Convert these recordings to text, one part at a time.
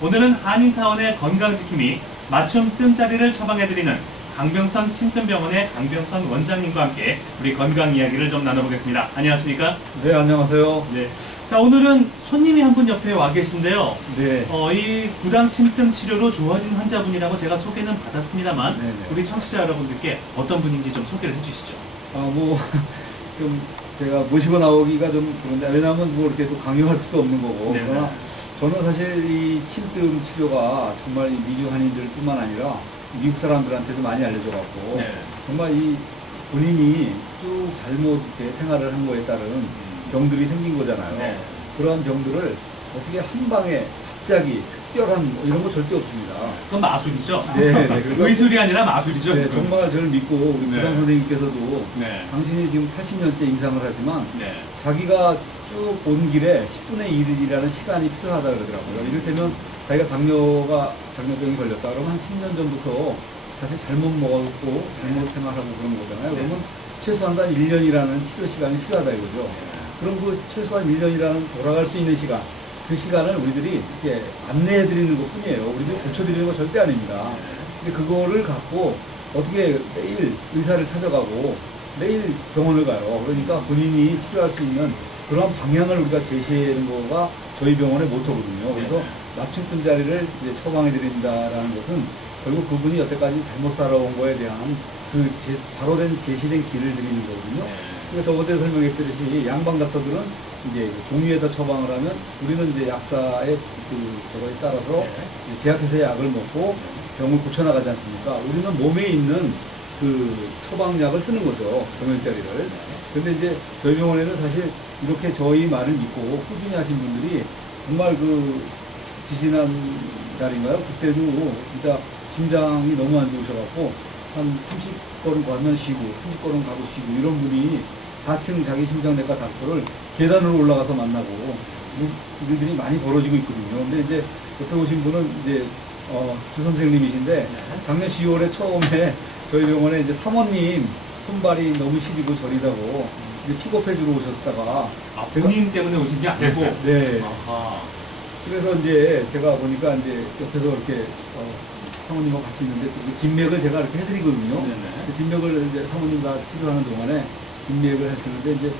오늘은 한인타운의 건강지킴이 맞춤 뜸자리를 처방해드리는 강병선 침뜸병원의 강병선 원장님과 함께 우리 건강 이야기를 좀 나눠보겠습니다. 안녕하십니까? 네, 안녕하세요. 네. 자, 오늘은 손님이 한 분 옆에 와 계신데요. 네. 이 구당 침뜸 치료로 좋아진 환자분이라고 제가 소개는 받았습니다만, 네네. 우리 청취자 여러분들께 어떤 분인지 좀 소개를 해주시죠. 좀 제가 모시고 나오기가 좀 그런데, 왜냐하면 뭐 이렇게 또 강요할 수도 없는 거고. 네네. 그러나 저는 사실 이 침뜸 치료가 정말 이 미주 한인들 뿐만 아니라 미국 사람들한테도 많이 알려져갖고, 네. 정말 이 본인이 쭉 잘못 이렇게 생활을 한 거에 따른 병들이 생긴 거잖아요. 네. 그러한 병들을 어떻게 한 방에 갑자기 특별한 뭐 이런 거 절대 없습니다. 그건 마술이죠? 네, 네. 의술이 아니라 마술이죠? 네, 정말 저를 믿고 우리 네. 부장 선생님께서도 네. 당신이 지금 80년째 임상을 하지만 네. 자기가 쭉 온 길에 10분의 1을 일하는 시간이 필요하다 그러더라고요. 이를테면 자기가 당뇨병이 걸렸다 그러면 한 10년 전부터 사실 잘못 먹었고 잘못 생활하고 그런 거잖아요. 네. 그러면 최소한 1년이라는 치료 시간이 필요하다 이거죠. 그럼 그 최소한 1년이라는 돌아갈 수 있는 시간, 그 시간을 우리들이 이렇게 안내해 드리는 것 뿐이에요. 우리들이 고쳐드리는 거 절대 아닙니다. 근데 그거를 갖고 어떻게 매일 의사를 찾아가고 매일 병원을 가요. 그러니까 본인이 치료할 수 있는 그런 방향을 우리가 제시하는 거가 저희 병원의 모토거든요. 그래서 맞춤 뜸자리를 이제 처방해 드린다라는 것은 결국 그분이 여태까지 잘못 살아온 거에 대한 그 바로 된 제시된 길을 드리는 거거든요. 그러니까 저번에 설명했듯이 양방 닥터들은 이제 종이에다 처방을 하면 우리는 이제 약사의 저거에 따라서 제약회사의 약을 먹고 병을 고쳐나가지 않습니까? 우리는 몸에 있는 그 처방약을 쓰는 거죠. 병혈자리를. 근데 이제 저희 병원에는 사실 이렇게 저희 말을 믿고 꾸준히 하신 분들이 정말 지지난 날인가요? 그때도 진짜 심장이 너무 안 좋으셔갖고 한 30걸음 가면 쉬고 30걸음 가고 쉬고 이런 분이 4층 자기 심장내과 닥터를 계단으로 올라가서 만나고 일들이 많이 벌어지고 있거든요. 근데 이제 옆에 오신 분은 이제 주 선생님이신데 작년 10월에 처음에 저희 병원에 이제 사모님 손발이 너무 시리고 저리다고 이제 픽업해 주러 오셨다가 본인 때문에 오신 게 아니고? 네. 아하. 그래서 이제 제가 보니까 이제 옆에서 이렇게 사모님하고 같이 있는데 또 진맥을 제가 이렇게 해드리거든요. 그 진맥을 이제 사모님과 치료하는 동안에 진맥을 하시는데 이제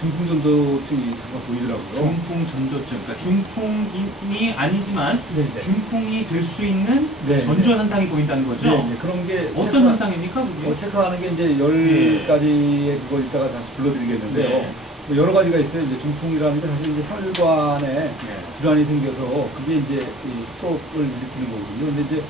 중풍전조증이 잠깐 보이더라고요. 중풍전조증, 그러니까 중풍이 아니지만 네네. 중풍이 될 수 있는 네네. 전조 현상이 보인다는 거죠. 네, 그런 게 어떤 현상입니까? 그게? 체크하는 게 이제 10가지의 그거 이따가 다시 불러드리겠는데요. 네. 뭐 여러 가지가 있어요. 이제 중풍이라는 게 사실 이제 혈관에 질환이 생겨서 그게 이제 이 스트로크를 일으키는 거거든요. 근데 이제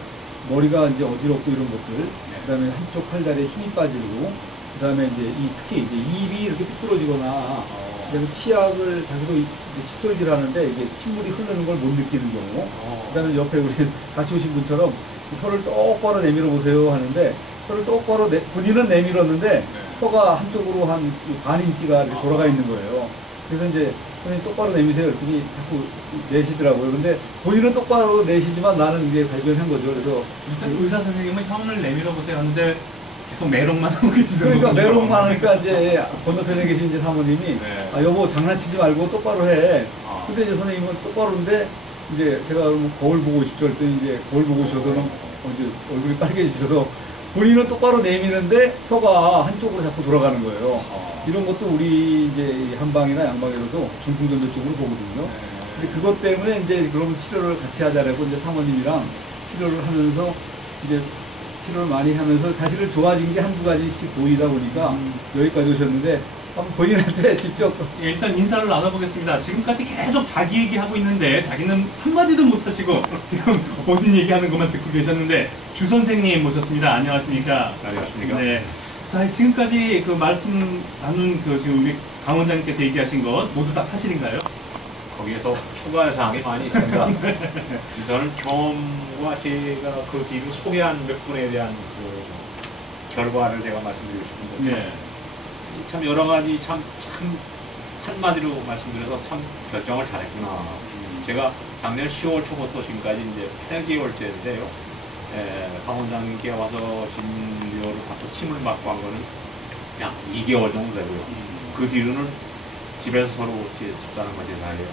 머리가 이제 어지럽고 이런 것들, 그다음에 한쪽 팔다리에 힘이 빠지고, 그다음에 이제 특히 이제 입이 이렇게 삐뚤어지거나, 그다음에 치약을 자기도 이제 칫솔질 하는데 이게 침물이 흐르는 걸 못 느끼는 경우, 그다음에 옆에 우리 같이 오신 분처럼 혀를 똑바로 내밀어 보세요 하는데 혀를 똑바로 본인은 내밀었는데 혀가 한쪽으로 한 반인치가 이렇게 돌아가 있는 거예요. 그래서 이제 선생님 똑바로 내미세요 그랬더니 자꾸 내시더라고요. 근데 본인은 똑바로 내시지만 나는 이게 발견한 거죠. 그래서 의사 선생님은 혀를 내밀어 보세요 하는데 계속 메롱만 하고 계시더라고요. 그러니까 메롱만 하니까 이제 건너편에 계신 이제 사모님이 여보 장난치지 말고 똑바로 해. 근데 이제 선생님은 똑바로인데 이제 제가 그러면 거울 보고 오십시오 했더니 이제 거울 보고 오셔서는 이제 얼굴이 빨개지셔서 본인은 똑바로 내미는데 혀가 한쪽으로 자꾸 돌아가는 거예요. 이런 것도 우리 이제 한방이나 양방에서도 중풍전조증으로 보거든요. 근데 그것 때문에 이제 그럼 치료를 같이 하자라고 이제 사모님이랑 치료를 하면서 이제 치료를 많이 하면서 사실은 좋아진 게 한두 가지씩 보이다 보니까 여기까지 오셨는데 한번 본인한테 직접 일단 인사를 나눠보겠습니다. 지금까지 계속 자기 얘기하고 있는데 자기는 한마디도 못하시고 지금 본인 얘기하는 것만 듣고 계셨는데 주 선생님 모셨습니다. 안녕하십니까? 안녕하십니까? 네. 자, 지금까지 그 말씀 나눈 지금 우리 강 원장님께서 얘기하신 것 모두 다 사실인가요? 거기에서 추가 사항이 많이 있습니다. 저는 경험과 제가 그 뒤로 소개한 몇 분에 대한 그 결과를 제가 말씀드리고 싶은데 참 여러 가지 참 한마디로 말씀드려서 참 결정을 잘했구나. 제가 작년 10월 초부터 지금까지 이제 8개월째인데요. 강 원장님께 와서 진료를 받고 침을 맞고 한 거는 약 2개월 정도 되고요. 그 뒤로는 집에서 서로 제 집사람과 제 사이에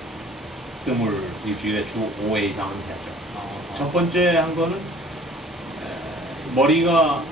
뜸을 일주일에 주 5회 이상은 했죠. 첫 번째 한 거는 머리가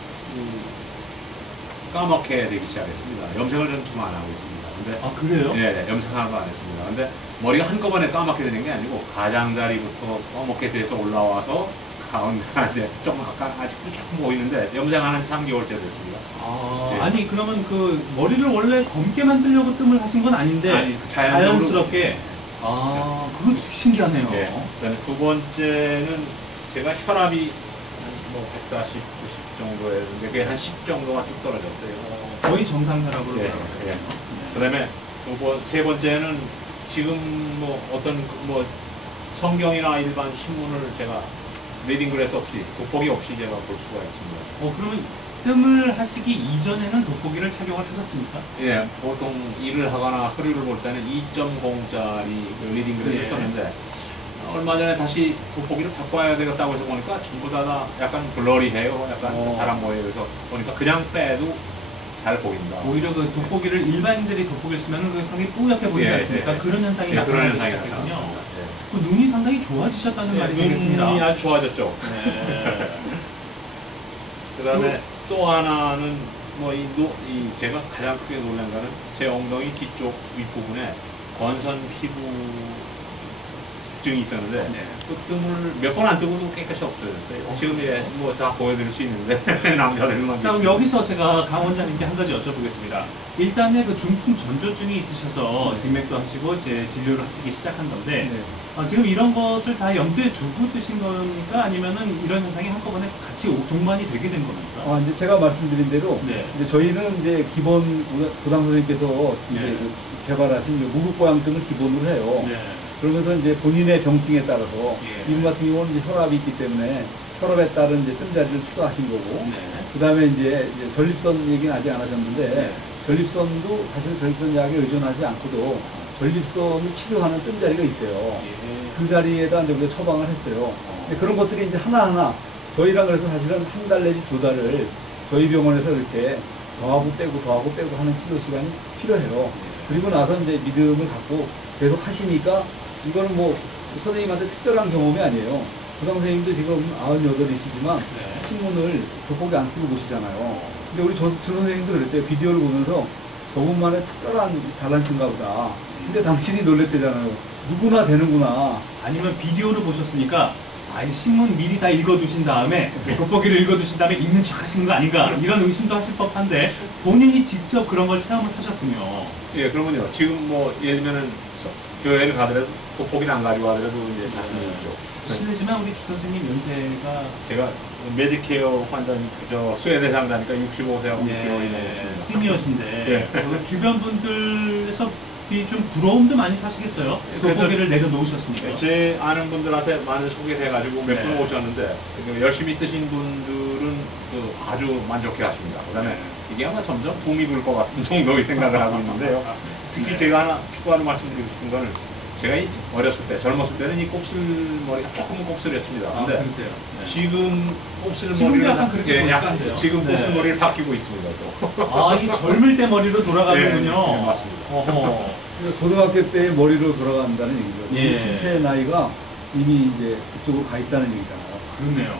까맣게 되기 시작했습니다. 염색을 좀 안 하고 있습니다. 근데 아, 그래요? 예, 염색 하나도 안 했습니다. 근데 머리가 한꺼번에 까맣게 되는 게 아니고 가장자리부터 까맣게 돼서 올라와서 가운데 이제 조금 아까 아직도 조금 보이는데 염색하는 3개월째 됐습니다. 아, 예. 아니 그러면 그 머리를 원래 검게 만들려고 뜸을 하신 건 아닌데 아니, 자연스럽게 아, 그거 신기하네요. 예. 그다음에 두 번째는 제가 혈압이 뭐 140, 90 정도였는데 그게 한 10 정도가 쭉 떨어졌어요. 거의 정상 혈압으로 예, 돌아가세요. 예. 그다음에 세 번째는 지금 뭐 어떤 뭐 성경이나 일반 신문을 제가 리딩글래스 없이 돋보기 없이 제가 볼 수가 있습니다. 그러면 뜸을 하시기 이전에는 돋보기를 착용을 하셨습니까? 예, 보통 일을 하거나 서류를 볼 때는 2.0짜리 리딩글래스를 예. 썼는데 얼마 전에 다시 돋보기를 바꿔야 되겠다고 해서 보니까 전부 다 약간 블러리해요. 약간 잘 안 보여요. 그래서 보니까 그냥 빼도 잘 보인다. 오히려 그 돋보기를 일반인들이 돋보기를 쓰면 그 상당히 뿌옇게 보이지 예, 않습니까? 예. 그런 현상이 예, 그런 나타나기 현상이 시작했군요. 나타났습니다. 그 눈이 상당히 좋아지셨다는 말이 눈이 되겠습니다. 아주 좋아졌죠. 네. 그다음에 또 하나는 뭐 제가 가장 크게 놀란 거는 제 엉덩이 뒤쪽 윗부분에 건선 피부증이 있었는데 네. 그 뜸을 몇 번 안 뜨고도 깨끗이 없어졌어요. 지금 뭐 다 보여드릴 수 있는데 남자들만. 자, 그럼 여기서 제가 강 원장님께 한 가지 여쭤보겠습니다. 일단은 그 중풍 전조증이 있으셔서 직맥도 하시고 이제 진료를 하시기 시작한 건데 네. 지금 이런 것을 다 염두에 두고 드신 겁니까? 아니면은 이런 현상이 한꺼번에 같이 동반이 되게 된 겁니까? 이제 제가 말씀드린 대로 네. 이제 저희는 이제 기본 부당 선생님께서 이제 네. 그 개발하신 무극보양등을 기본으로 해요. 네. 그러면서 이제 본인의 병증에 따라서 예. 이분 같은 경우는 이제 혈압이 있기 때문에 혈압에 따른 이제 뜸자리를 추가하신 거고, 네. 그 다음에 이제 전립선 얘기는 아직 안 하셨는데 네. 전립선도 사실 전립선 약에 의존하지 않고도 전립선을 치료하는 뜸자리가 있어요. 예. 그 자리에다 이제 우리가 처방을 했어요. 근데 그런 것들이 이제 하나하나 저희랑 그래서 사실은 한 달 내지 두 달을 저희 병원에서 이렇게 더하고 빼고 하는 치료 시간이 필요해요. 그리고 나서 이제 믿음을 갖고 계속 하시니까 이거는 뭐 선생님한테 특별한 경험이 아니에요. 부당 선생님도 지금 98이시지만 네. 신문을 돋보기 안 쓰고 보시잖아요. 근데 우리 주 선생님도 그랬대요. 비디오를 보면서 저분만의 특별한 달란트인가 보다. 근데 당신이 놀랬대잖아요. 누구나 되는구나. 아니면 비디오를 보셨으니까 아예 신문 미리 다 읽어두신 다음에 돋보기를 읽어두신 다음에 읽는 척 하시는 거 아닌가 이런 의심도 하실 법한데 본인이 직접 그런 걸 체험을 하셨군요. 예, 그러면요. 지금 뭐 예를 들면은 교회를 가더라도 돋보기를 안 가지고 가더라도 이제 자신이 있죠. 실례지만 우리 주 선생님 연세가 제가 메디케어 환자, 스웨덴 상자니까 65세하고 6개월이 넘었습니다. 시니어신데 예. 그 주변 분들에서 이 좀 부러움도 많이 사시겠어요? 그래서 돋보기를 내려놓으셨으니까. 제 아는 분들한테 많은 소개를 해가지고 몇 분 네. 오셨는데 열심히 쓰신 분들은 아주 만족해 하십니다. 그 다음에 이게 아마 점점 봄이 불 것 같은 정도의 생각을 하고 있는데요. 특히 네. 제가 하나 추가로 말씀드리고 싶은 거는 제가 어렸을 때, 젊었을 때는 이 곱슬머리가 조금은 곱슬했습니다. 근데 그러세요. 네. 지금 지금도 곱슬머리를 약간 그렇게 약간 보이시는데요? 지금 네. 곱슬머리를 바뀌고 있습니다. 또. 이 젊을 때 머리로 돌아가는군요. 네, 맞습니다. 어허. 고등학교 때 머리로 돌아간다는 얘기죠. 예. 신체 나이가 이미 이제 그쪽으로 가 있다는 얘기잖아요. 그렇네요.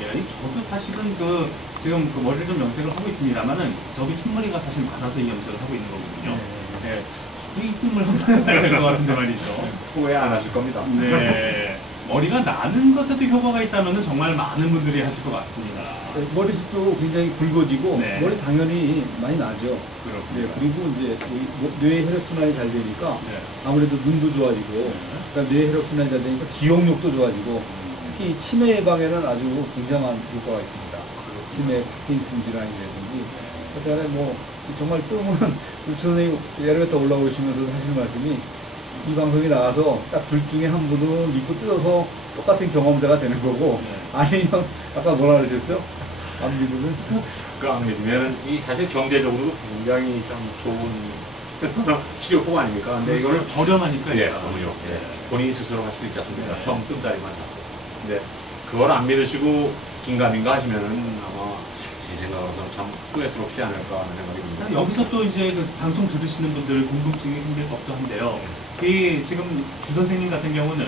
예, 저도 사실은 지금 머리를 좀 염색을 하고 있습니다만은 저도 흰머리가 사실 많아서 이 염색을 하고 있는 거거든요. 네. 저도 이 뜸을 한번 해야 될 것 같은데 말이죠. 후회 안 하실 겁니다. 네. 머리가 나는 것에도 효과가 있다면 정말 많은 분들이 하실 것 같습니다. 머리숱도 굉장히 굵어지고 네. 머리 당연히 많이 나죠. 그렇군요. 네, 그리고 이제 뇌 혈액순환이 잘 되니까 네. 아무래도 눈도 좋아지고 그다음 뇌 혈액순환이 잘 되니까 기억력도 좋아지고 특히 치매 예방에는 아주 굉장한 효과가 있습니다. 치매, 파킨슨 질환이라든지 그다음에 뭐 정말 뜸은 우리 선생님 예를 들어 올라오시면서 하시는 말씀이 이 방송에 나가서 딱 둘 중에 한 분은 믿고 뜯어서 똑같은 경험자가 되는 거고 아니면 아까 뭐라 그러셨죠? 안 믿으면 안 믿으면은 이 사실 경제적으로도 굉장히 좀 좋은 치료법 아닙니까? 근데 이걸 저렴하니까 예, 일단. 그럼요. 네. 본인이 스스로 할 수 있지 않습니까? 네. 처음 뜸자리만 잡고. 근데 그걸 안 믿으시고 긴가민가 하시면은 아마 제 생각으로서는 참 후회스럽지 않을까 하는 생각이 듭니다. 여기서 또 이제 방송 들으시는 분들 궁금증이 생길 법도 한데요. 이 지금 주 선생님 같은 경우는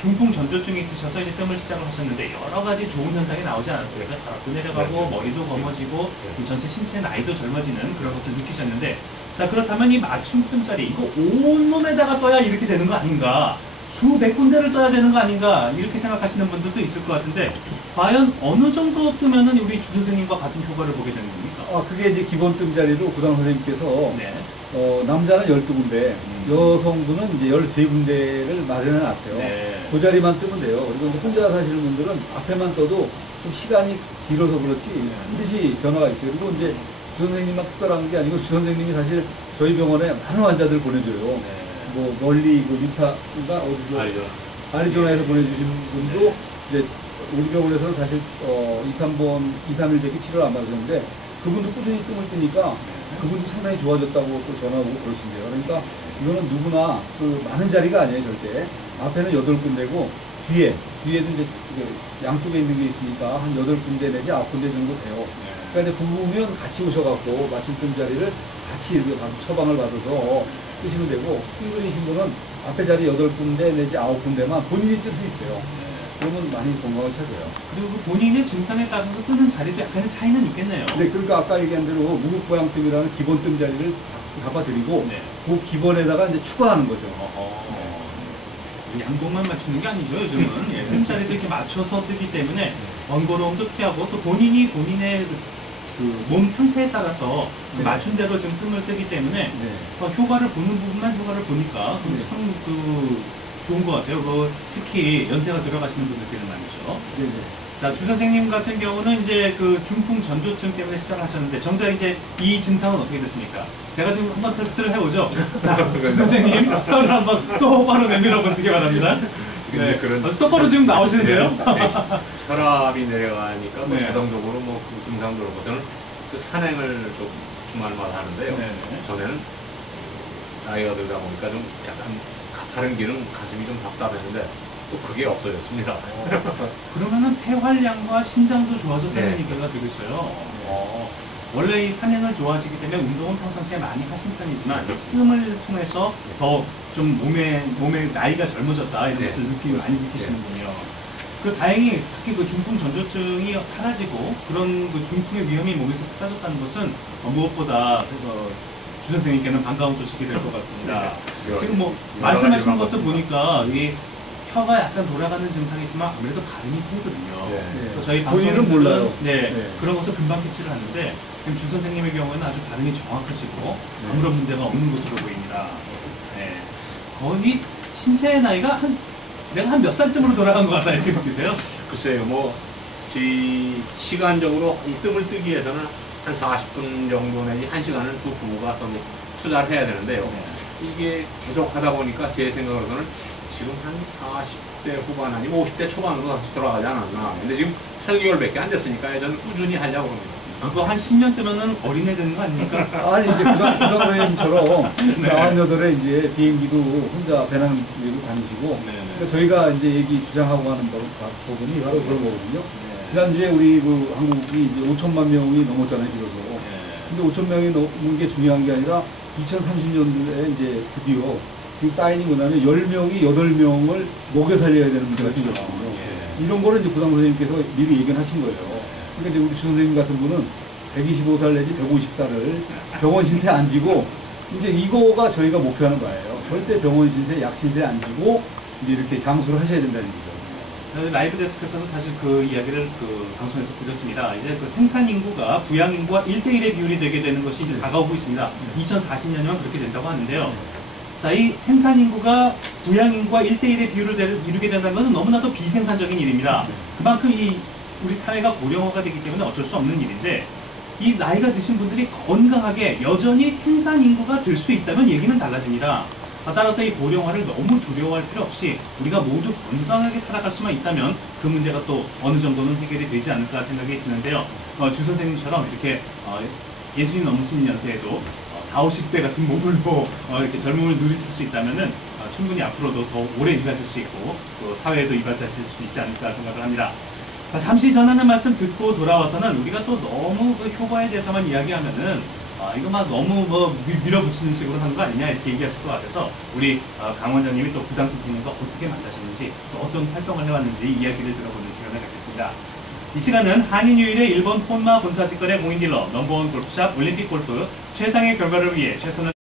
중풍 전조증이 있으셔서 이제 뜸을 시작을 하셨는데 여러 가지 좋은 현상이 나오지 않았습니까? 혈압도 내려가고 머리도 검어지고 이 전체 신체 나이도 젊어지는 그런 것을 느끼셨는데, 자 그렇다면 이 맞춤 뜸자리 이거 온몸에다가 떠야 이렇게 되는 거 아닌가? 수백 군데를 떠야 되는 거 아닌가? 이렇게 생각하시는 분들도 있을 것 같은데, 과연 어느 정도 뜨면은 우리 주 선생님과 같은 효과를 보게 되는 겁니까? 그게 이제 기본 뜸자리로 구당 선생님께서 네. 남자는 12군데, 여성분은 이제 13군데를 마련해 놨어요. 네. 그 자리만 뜨면 돼요. 그리고 이제 혼자 사시는 분들은 앞에만 떠도 좀 시간이 길어서 그렇지 반드시 변화가 있어요. 그리고 이제 주 선생님만 특별한 게 아니고 주 선생님이 사실 저희 병원에 많은 환자들 보내줘요. 네. 뭐 멀리 그 유타가 어디서 아리조나에서 보내주신 분도 이제 우리 병원에서는 사실 2, 3일 밖에 치료를 안 받으셨는데 그분도 꾸준히 뜸을 뜨니까 그분도 상당히 좋아졌다고 또 전화오고 그러신대요. 그러니까 이거는 누구나 그 많은 자리가 아니에요, 절대. 앞에는 8군데고 뒤에도 이제 양쪽에 있는 게 있으니까 한 8군데 내지 9군데 정도 돼요. 그러니까 이제 부부면 같이 오셔갖고 맞춤 뜸자리를 같이 이렇게 처방을 받아서 뜨시면 되고, 싱글이신 분은 앞에 자리 8군데 내지 9군데만 본인이 뜰 수 있어요. 그러면 많이 건강을 찾아요. 그리고 본인의 증상에 따라서 뜨는 자리도 약간의 차이는 있겠네요. 네, 그러니까 아까 얘기한 대로 무극보양뜸이라는 기본 뜸자리를 잡아드리고 네. 그 기본에다가 이제 추가하는 거죠. 양복만 맞추는 게 아니죠, 요즘은. 예, 뜸자리도 이렇게 맞춰서 뜨기 때문에 번거로움도 피하고 또 본인의 그 몸 상태에 따라서 네. 맞춘 대로 지금 뜸을 뜨기 때문에 네. 효과를 보는 부분만 효과를 보니까 네. 참 좋은 것 같아요. 특히 연세가 들어가시는 분들께는 말이죠. 네네. 자, 주 선생님 같은 경우는 이제 그 중풍 전조증 때문에 시작을 하셨는데, 정작 이제 이 증상은 어떻게 됐습니까? 제가 지금 한번 테스트를 해보죠. 자, 주 선생님, 혀를 한번 똑바로 내밀어 보시기 바랍니다. 네, 똑바로 지금 나오시는데요? 네. 혈압이 내려가니까 뭐 네. 자동적으로 뭐 그 증상도 그렇고, 저는 그 산행을 좀 주말마다 하는데요. 네. 전에는 나이가 들다 보니까 좀 약간 다른 길은 가슴이 좀 답답했는데 또 그게 없어졌습니다. 그러면은 폐활량과 심장도 좋아졌다는 네. 얘기가 들었어요. 원래 이 산행을 좋아하시기 때문에 운동은 평상시에 많이 하신 편이지만 뜸을 통해서 더 좀 몸에 나이가 젊어졌다 이런 네. 것을 많이 느끼시는군요. 그 다행히 특히 그 중풍 전조증이 사라지고 그런 그 중풍의 위험이 몸에서 사라졌다는 것은 무엇보다 주 선생님께는 반가운 소식이 될 것 같습니다. 지금 뭐 말씀하신 것도 보니까 이 혀가 약간 돌아가는 증상이 있으면 아무래도 발음이 세거든요. 네. 저희 본인은 방송인들은 몰라요. 네, 네. 그런 것을 금방 캐치를 하는데 지금 주 선생님의 경우에는 아주 발음이 정확하시고 아무런 문제가 없는 것으로 보입니다. 네. 거의 신체의 나이가 내가 한 몇 살쯤으로 돌아간 것 같다 이렇게 느끼세요? 글쎄요, 뭐 시간적으로 이 뜸을 뜨기 위해서는 한 40분 정도 내지 1시간은 두 부부가 서로 투자를 해야 되는데요. 이게 계속 하다 보니까 제 생각으로는 지금 한 40대 후반 아니면 50대 초반으로 다시 돌아가지 않았나. 근데 지금 8개월밖에 안 됐으니까 저는 꾸준히 하려고 합니다. 그거 한 10년 뜨면은 어린애 되는 거 아닙니까? 아니, 이제 구당 선생님처럼 48에 이제 비행기도 혼자 배낭기도 다니시고, 그러니까 저희가 이제 주장하고 하는 부분이 바로 그런 거거든요. 지난주에 우리 그 한국이 이제 5천만 명이 넘었잖아요, 비로소. 근데 5천 명이 넘은 게 중요한 게 아니라 2030년도에 이제 드디어 지금 사인이 뭐냐면 10명이 8명을 먹여 살려야 되는 문제가 생겼거든요. 이런 거를 이제 구당 선생님께서 미리 예견하신 거예요. 그러니까 이제 우리 주 선생님 같은 분은 125살 내지 150살을 병원 신세 안 지고, 이제 이거가 저희가 목표하는 거예요. 절대 병원 신세, 약 신세 안 지고 이제 이렇게 장수를 하셔야 된다는 거죠. 저희 라이브 데스크에서도 사실 그 이야기를 방송에서 드렸습니다. 이제 그 생산 인구가 부양 인구와 1대1의 비율이 되게 되는 것이 이제 다가오고 있습니다. 2040년이면 그렇게 된다고 하는데요. 자, 이 생산 인구가 부양 인구와 1대1의 비율을 이루게 된다는 것은 너무나도 비생산적인 일입니다. 그만큼 우리 사회가 고령화가 되기 때문에 어쩔 수 없는 일인데, 이 나이가 드신 분들이 건강하게 여전히 생산 인구가 될 수 있다면 얘기는 달라집니다. 따라서 이 고령화를 너무 두려워할 필요 없이 우리가 모두 건강하게 살아갈 수만 있다면 그 문제가 또 어느 정도는 해결이 되지 않을까 생각이 드는데요. 주 선생님처럼 이렇게 60이 넘으신 연세에도 40, 50대 같은 몸으로 이렇게 젊음을 누리실 수 있다면은 충분히 앞으로도 더 오래 일하실 수 있고 또 사회에도 이바지하실 수 있지 않을까 생각을 합니다. 자, 잠시 전하는 말씀 듣고 돌아와서는 우리가 또 너무 그 효과에 대해서만 이야기하면은 이거 막 너무 뭐 밀어붙이는 식으로 하는 거 아니냐 이렇게 얘기하실 것 같아서 우리 강 원장님이 또 구단 선수님과 어떻게 만나셨는지 또 어떤 활동을 해왔는지 이야기를 들어보는 시간을 갖겠습니다. 이 시간은 한인유일의 일본 혼마 본사 직거래 공인딜러 넘버원 골프샵 올림픽 골프 최상의 결과를 위해 최선을